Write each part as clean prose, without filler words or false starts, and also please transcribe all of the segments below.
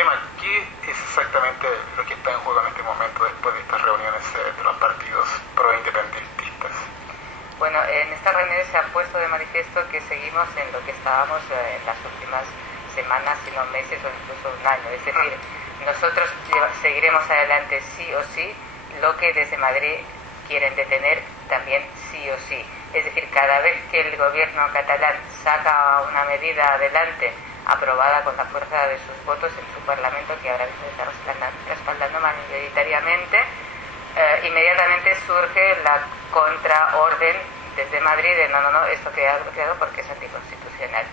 Gemma, ¿qué es exactamente lo que está en juego en este momento después de estas reuniones de los partidos pro-independentistas? Bueno, en estas reuniones se ha puesto de manifiesto que seguimos en lo que estábamos en las últimas semanas, sino meses o incluso un año. Es decir, nosotros seguiremos adelante sí o sí, lo que desde Madrid quieren detener también sí o sí. Es decir, cada vez que el gobierno catalán saca una medida adelante aprobada con la fuerza de sus votos en su parlamento, que ahora mismo está respaldando mayoritariamente, inmediatamente surge la contraorden desde Madrid de no, esto queda bloqueado porque es anticonstitucional.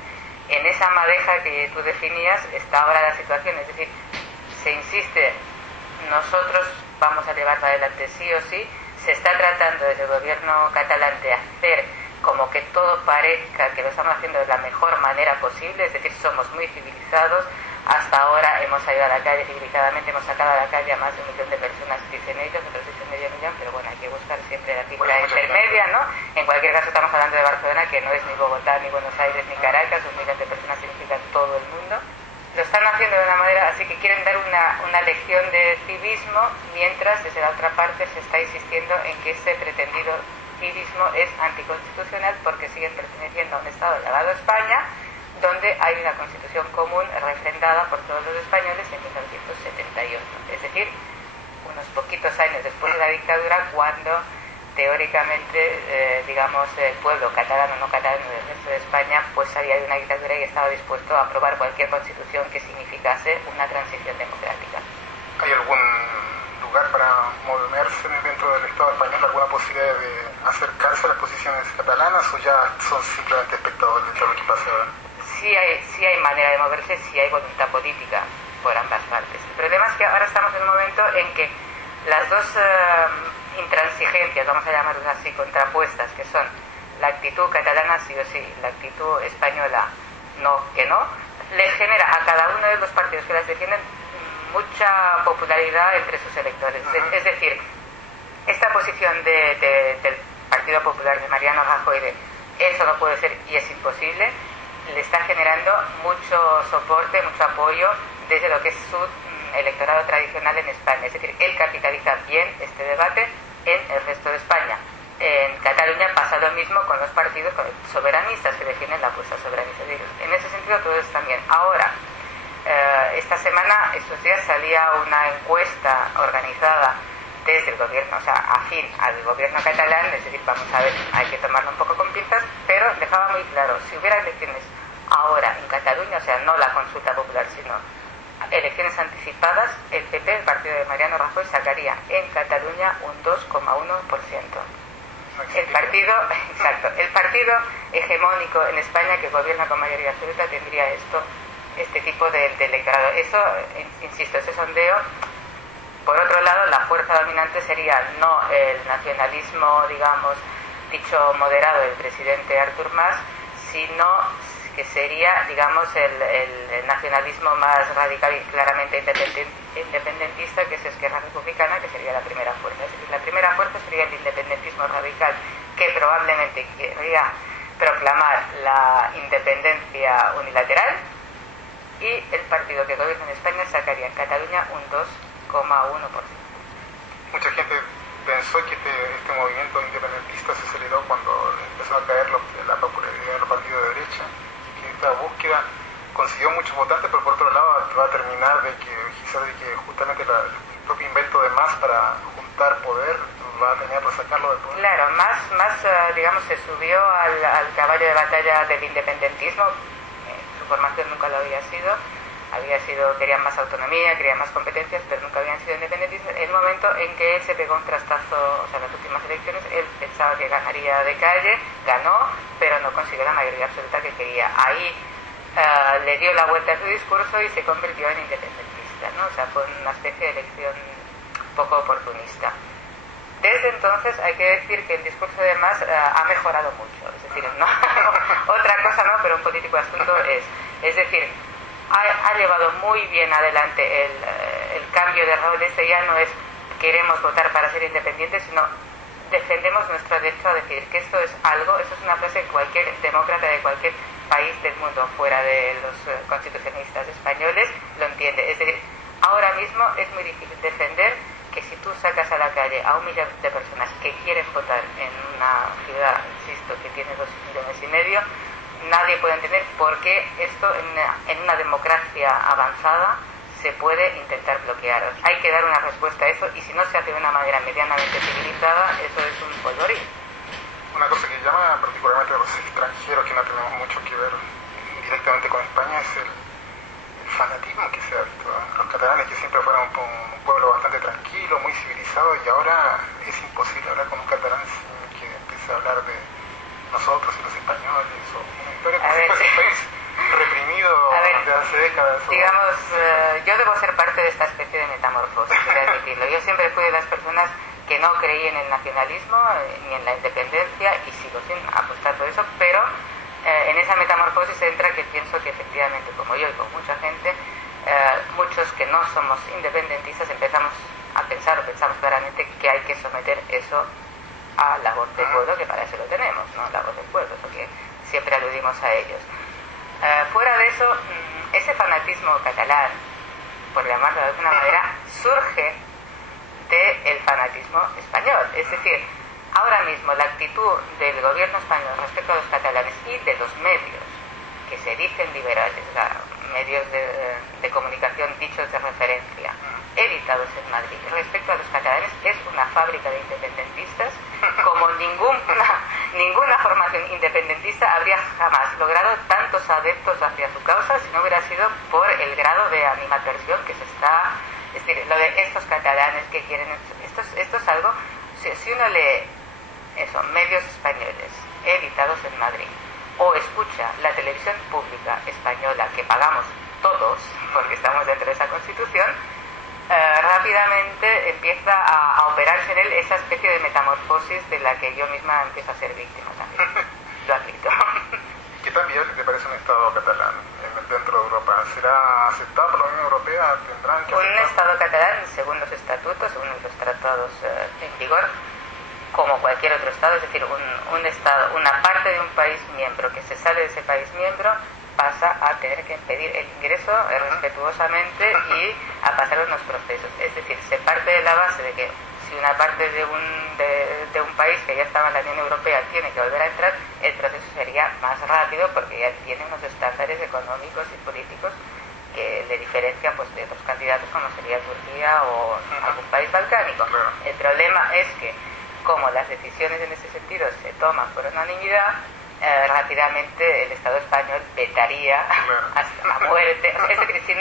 En esa madeja que tú definías está ahora la situación, es decir, se insiste, nosotros vamos a llevarlo adelante sí o sí. Se está tratando desde el gobierno catalán de hacer como que todo parezca que lo estamos haciendo de la mejor manera posible, es decir, somos muy civilizados. Hasta ahora hemos salido a la calle civilizadamente, hemos sacado a la calle a más de 1 millón de personas, dicen ellos, otros dicen medio millón, pero bueno, hay que buscar siempre la cifra intermedia, ¿no? En cualquier caso estamos hablando de Barcelona, que no es ni Bogotá, ni Buenos Aires, ni Caracas, 1 millón de personas significa todo el mundo. Lo están haciendo de una manera, así que quieren dar una lección de civismo, mientras desde la otra parte se está insistiendo en que ese pretendido civismo es anticonstitucional porque siguen perteneciendo a un Estado llamado España, donde hay una constitución común refrendada por todos los españoles en 1978. Es decir, unos poquitos años después de la dictadura, cuando teóricamente, digamos, el pueblo catalán o no catalán del resto de España, pues salía de una dictadura y estaba dispuesto a aprobar cualquier constitución que significase una transición democrática. ¿Hay algún lugar para moverse dentro del Estado español, alguna posibilidad de acercarse a las posiciones catalanas o ya son simplemente espectadores de todo lo que pasa ahora? Sí hay manera de moverse, sí hay voluntad política por ambas partes. El problema es que ahora estamos en un momento en que las dos intransigencias, vamos a llamarlas así, contrapuestas, que son la actitud catalana sí o sí, la actitud española no, que no, les genera a cada uno de los partidos que las defienden mucha popularidad entre sus electores. Es decir, esta posición del Partido Popular de Mariano Rajoy de eso no puede ser y es imposible, le está generando mucho soporte, mucho apoyo desde lo que es su electorado tradicional en España. Es decir, él capitaliza bien este debate en el resto de España. En Cataluña pasa lo mismo con los partidos soberanistas que defienden la apuesta soberanista. En ese sentido todo está bien. Ahora, esta semana, estos días, salía una encuesta organizada desde el gobierno, o sea, afín al gobierno catalán, es decir, vamos a ver, hay que tomarlo un poco con pinzas, pero dejaba muy claro, si hubiera elecciones ahora en Cataluña, o sea, no la consulta popular, sino elecciones anticipadas, el PP, el partido de Mariano Rajoy, sacaría en Cataluña un 2,1%. El partido hegemónico en España que gobierna con mayoría absoluta tendría este tipo de electorado. Eso, insisto, ese sondeo. Por otro lado, la fuerza dominante sería no el nacionalismo, digamos, dicho moderado del presidente Artur Mas, sino que sería, digamos, el nacionalismo más radical y claramente independentista, que es Esquerra Republicana, que sería la primera fuerza. Es decir, la primera fuerza sería el independentismo radical, que probablemente querría proclamar la independencia unilateral, y el partido que gobierna en España sacaría en Cataluña un 2,1%. Mucha gente pensó que este movimiento independentista se aceleró cuando empezó a caer la popularidad de los partidos de derecha, que esta búsqueda consiguió muchos votantes, pero por otro lado va a terminar quizás de que justamente el propio invento de Mas para juntar poder va a tener que sacarlo del poder. Claro, Mas digamos, se subió al caballo de batalla del independentismo. Su formación nunca lo había sido, querían más autonomía, querían más competencias, pero nunca habían sido independentistas. En el momento en que él se pegó un trastazo, o sea, en las últimas elecciones, él pensaba que ganaría de calle, ganó, pero no consiguió la mayoría absoluta que quería. Ahí le dio la vuelta a su discurso y se convirtió en independentista, ¿no? O sea, fue una especie de elección poco oportunista. Desde entonces hay que decir que el discurso de Mas ha mejorado mucho, es decir, no, otra cosa no, pero un político astuto es. Es decir, ha llevado muy bien adelante el cambio de rol. Ya no es queremos votar para ser independientes, sino defendemos nuestro derecho a decidir, que esto es una frase que cualquier demócrata de cualquier país del mundo fuera de los constitucionalistas españoles lo entiende. Es decir, defender que si tú sacas a la calle a 1 millón de personas que quieren votar en una ciudad, insisto, que tiene 2,5 millones, nadie puede entender por qué esto en una democracia avanzada se puede intentar bloquear. Hay que dar una respuesta a eso, y si no se hace de una manera medianamente civilizada, eso es un polvorín. Una cosa que llama particularmente a los extranjeros, que no tenemos mucho que ver directamente con España, es el fanatismo que se ha visto. Los catalanes, que siempre fueron un pueblo bastante tranquilo, muy civilizado, y ahora es imposible hablar con un catalán sin que empiece a hablar de nosotros y los españoles, o una historia que es un país reprimido desde hace décadas. Digamos, yo debo ser parte de esta especie de metamorfosis, quiero admitirlo. Yo siempre fui de las personas que no creí en el nacionalismo ni en la independencia, y sigo sin apostar por eso, pero en esa metamorfosis entra que pienso que efectivamente, como yo y como mucha gente, muchos que no somos independentistas empezamos a pensar, o pensamos claramente, que hay que someter eso a la voz del pueblo, que para eso lo tenemos, ¿no? La voz del pueblo, eso que siempre aludimos a ellos. Fuera de eso, ese fanatismo catalán, por llamarlo de alguna manera, surge del fanatismo español. Es decir, ahora mismo la actitud del gobierno español respecto a los catalanes y de los medios que se dicen liberales, medios de comunicación dichos de referencia, editados en Madrid, respecto a los catalanes, es una fábrica de independentistas, como ninguna formación independentista habría jamás logrado tantos adeptos hacia su causa si no hubiera sido por el grado de animadversión que se está... Es decir, lo de estos catalanes que quieren... Esto es algo... Si uno lee eso, medios españoles editados en Madrid, o escucha la televisión pública española, que pagamos todos porque estamos dentro de esa Constitución, rápidamente empieza a operarse en él esa especie de metamorfosis de la que yo misma empiezo a ser víctima también. Lo admito. ¿Qué tan viable te parece un Estado catalán dentro de Europa? ¿Será aceptado por la Unión Europea? ¿Tendrán que aceptar? Un Estado catalán, según los estatutos, según los tratados en vigor, como cualquier otro Estado, es decir, un Estado, una parte de un país miembro que se sale de ese país miembro, pasa a tener que pedir el ingreso respetuosamente y a pasar unos procesos. Es decir, se parte de la base de que si una parte de un país que ya estaba en la Unión Europea tiene que volver a entrar, el proceso sería más rápido porque ya tiene unos estándares económicos y políticos que le diferencian pues de otros candidatos como sería Turquía o algún país balcánico. El problema es que, como las decisiones en ese sentido se toman por unanimidad, rápidamente el Estado español vetaría hasta la muerte. Es decir, si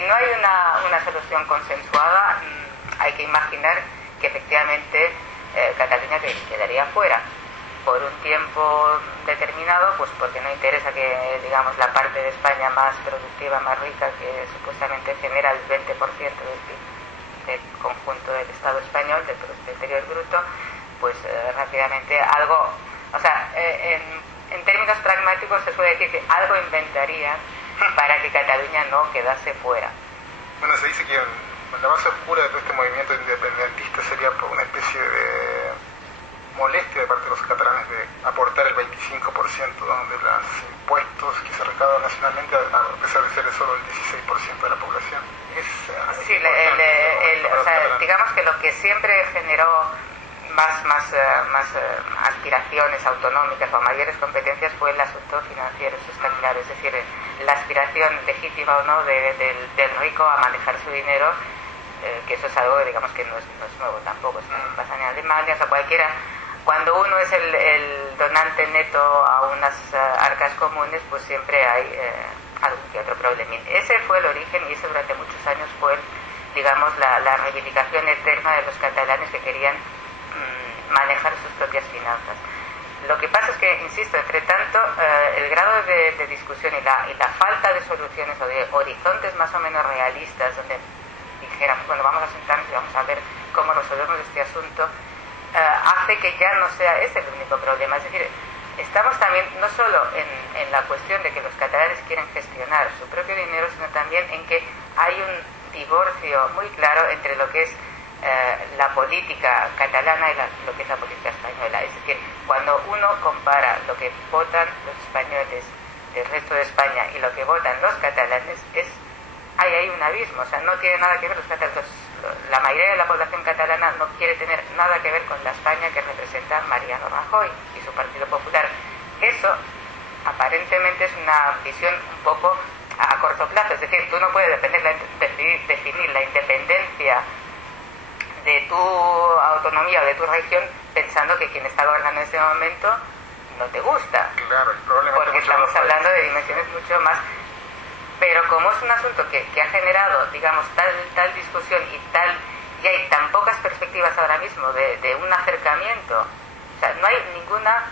no hay una solución consensuada, hay que imaginar que efectivamente Cataluña quedaría fuera por un tiempo determinado, pues porque no interesa que, digamos, la parte de España más productiva, más rica, que supuestamente genera el 20% del PIB del conjunto del Estado español, del Producto Interior Bruto, pues rápidamente algo, o sea, en términos pragmáticos se suele decir que algo inventaría para que Cataluña no quedase fuera. Bueno, se dice que la base oscura de todo este movimiento independentista sería por una especie de molestia de parte de los catalanes de aportar el 25% de los impuestos que se recaudan nacionalmente, a pesar de ser solo el 16% de la población. Sí, o sea, digamos que lo que siempre generó más aspiraciones autonómicas o mayores competencias fue el asunto financiero, eso está claro. Es decir, la aspiración legítima o no del rico a manejar su dinero, que eso es algo, digamos, que no es nuevo tampoco, pasa en Alemania, o sea, cualquiera. Cuando uno es el donante neto a unas arcas comunes, pues siempre hay algún que otro problemín. Ese fue el origen, y ese durante muchos años fue, digamos, la reivindicación eterna de los catalanes que querían manejar sus propias finanzas. Lo que pasa es que, insisto, entre tanto, el grado de discusión y la falta de soluciones o de horizontes más o menos realistas, donde dijéramos, bueno, vamos a sentarnos y vamos a ver cómo resolvemos este asunto, hace que ya no sea ese el único problema. Es decir, estamos también no solo en la cuestión de que los catalanes quieren gestionar su propio dinero, sino también en que hay un divorcio muy claro entre lo que es la política catalana y lo que es la política española. Es decir, cuando uno compara lo que votan los españoles del resto de España y lo que votan los catalanes, hay un abismo. O sea, no tiene nada que ver. Los la mayoría de la población catalana no quiere tener nada que ver con la España que representa Mariano Rajoy y su Partido Popular. Eso aparentemente es una visión un poco a corto plazo, es decir, tú no puedes definir la independencia de tu autonomía o de tu región pensando que quien está gobernando en ese momento no te gusta. Claro, porque estamos hablando de dimensiones mucho más. Pero como es un asunto que ha generado, digamos, tal discusión y hay tan pocas perspectivas ahora mismo de un acercamiento, o sea, no hay ninguna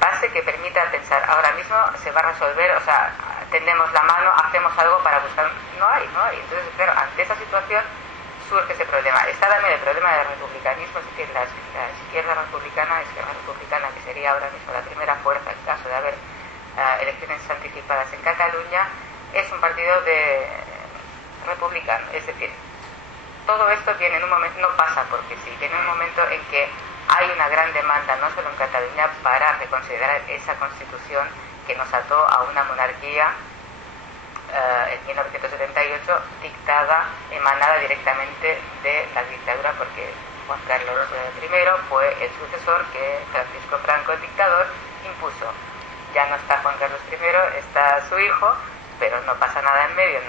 base que permita pensar, ahora mismo se va a resolver, o sea, tendemos la mano, hacemos algo para buscar. No hay. Entonces, claro, ante esa situación surge ese problema. Está también el problema del republicanismo, es decir, la izquierda republicana, que sería ahora mismo la primera fuerza en caso de haber elecciones anticipadas en Cataluña, es un partido republicano. Es decir, todo esto viene en un momento, no pasa porque sí, viene un momento en que hay una gran demanda, no solo en Cataluña, para reconsiderar esa constitución que nos ató a una monarquía en 1978, dictada, emanada directamente de la dictadura, porque Juan Carlos I fue el sucesor que Francisco Franco, el dictador, impuso. Ya no está Juan Carlos I, está su hijo, pero no pasa nada en medio,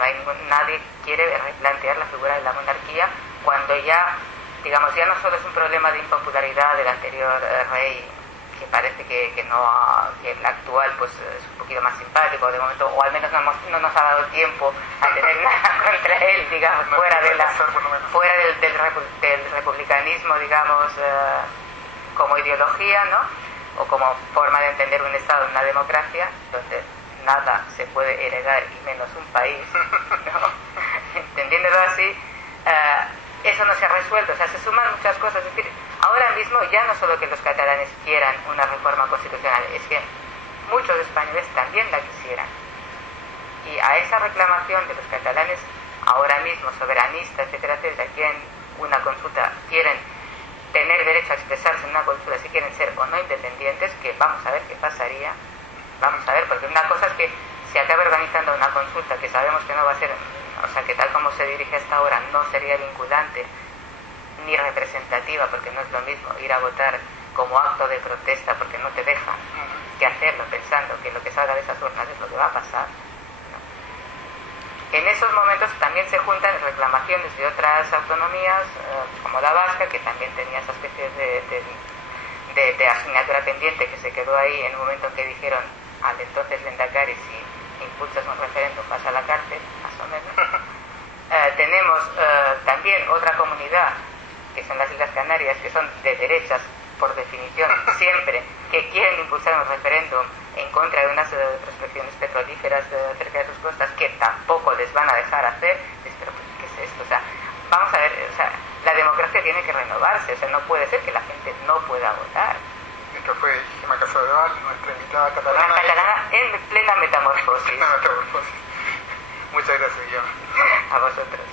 nadie quiere replantear la figura de la monarquía cuando ya, digamos, ya no solo es un problema de impopularidad del anterior rey, que parece que el actual pues es un poquito más simpático de momento, o al menos no nos ha dado tiempo a tener nada contra él, digamos, fuera del republicanismo, digamos, como ideología, ¿no? O como forma de entender un Estado, una democracia, donde nada se puede heredar y menos un país, ¿no? Entendiéndolo así, eso no se ha resuelto, o sea, se suman muchas cosas. Es decir, ahora mismo ya no solo que los catalanes quieran una reforma constitucional, es que muchos españoles también la quisieran. Y a esa reclamación de los catalanes ahora mismo, soberanistas, etcétera, etcétera, quieren una consulta, quieren tener derecho a expresarse en una consulta, si quieren ser o no independientes, que vamos a ver qué pasaría. Vamos a ver, porque una cosa es que se acabe organizando una consulta que sabemos que no va a ser, o sea, que tal como se dirige hasta ahora no sería vinculante ni representativa, porque no es lo mismo ir a votar como acto de protesta porque no te dejan, que hacerlo pensando que lo que salga de esas urnas es lo que va a pasar, ¿no? En esos momentos también se juntan reclamaciones de otras autonomías, como la vasca, que también tenía esa especie de asignatura pendiente que se quedó ahí en el momento en que dijeron al entonces Lehendakari, si impulsas un referéndum vas a la cárcel, más o menos. Tenemos también otra comunidad, que son las Islas Canarias, que son de derechas por definición siempre, que quieren impulsar un referéndum en contra de unas prospecciones petrolíferas cerca de sus costas, que tampoco les van a dejar hacer. Pero ¿qué es esto? O sea, vamos a ver, o sea, la democracia tiene que renovarse, o sea, no puede ser que la gente no pueda votar. Esta fue Gemma Casadevall, nuestra invitada catalana. Una catalana en plena metamorfosis. Muchas gracias, Gemma. A vosotros.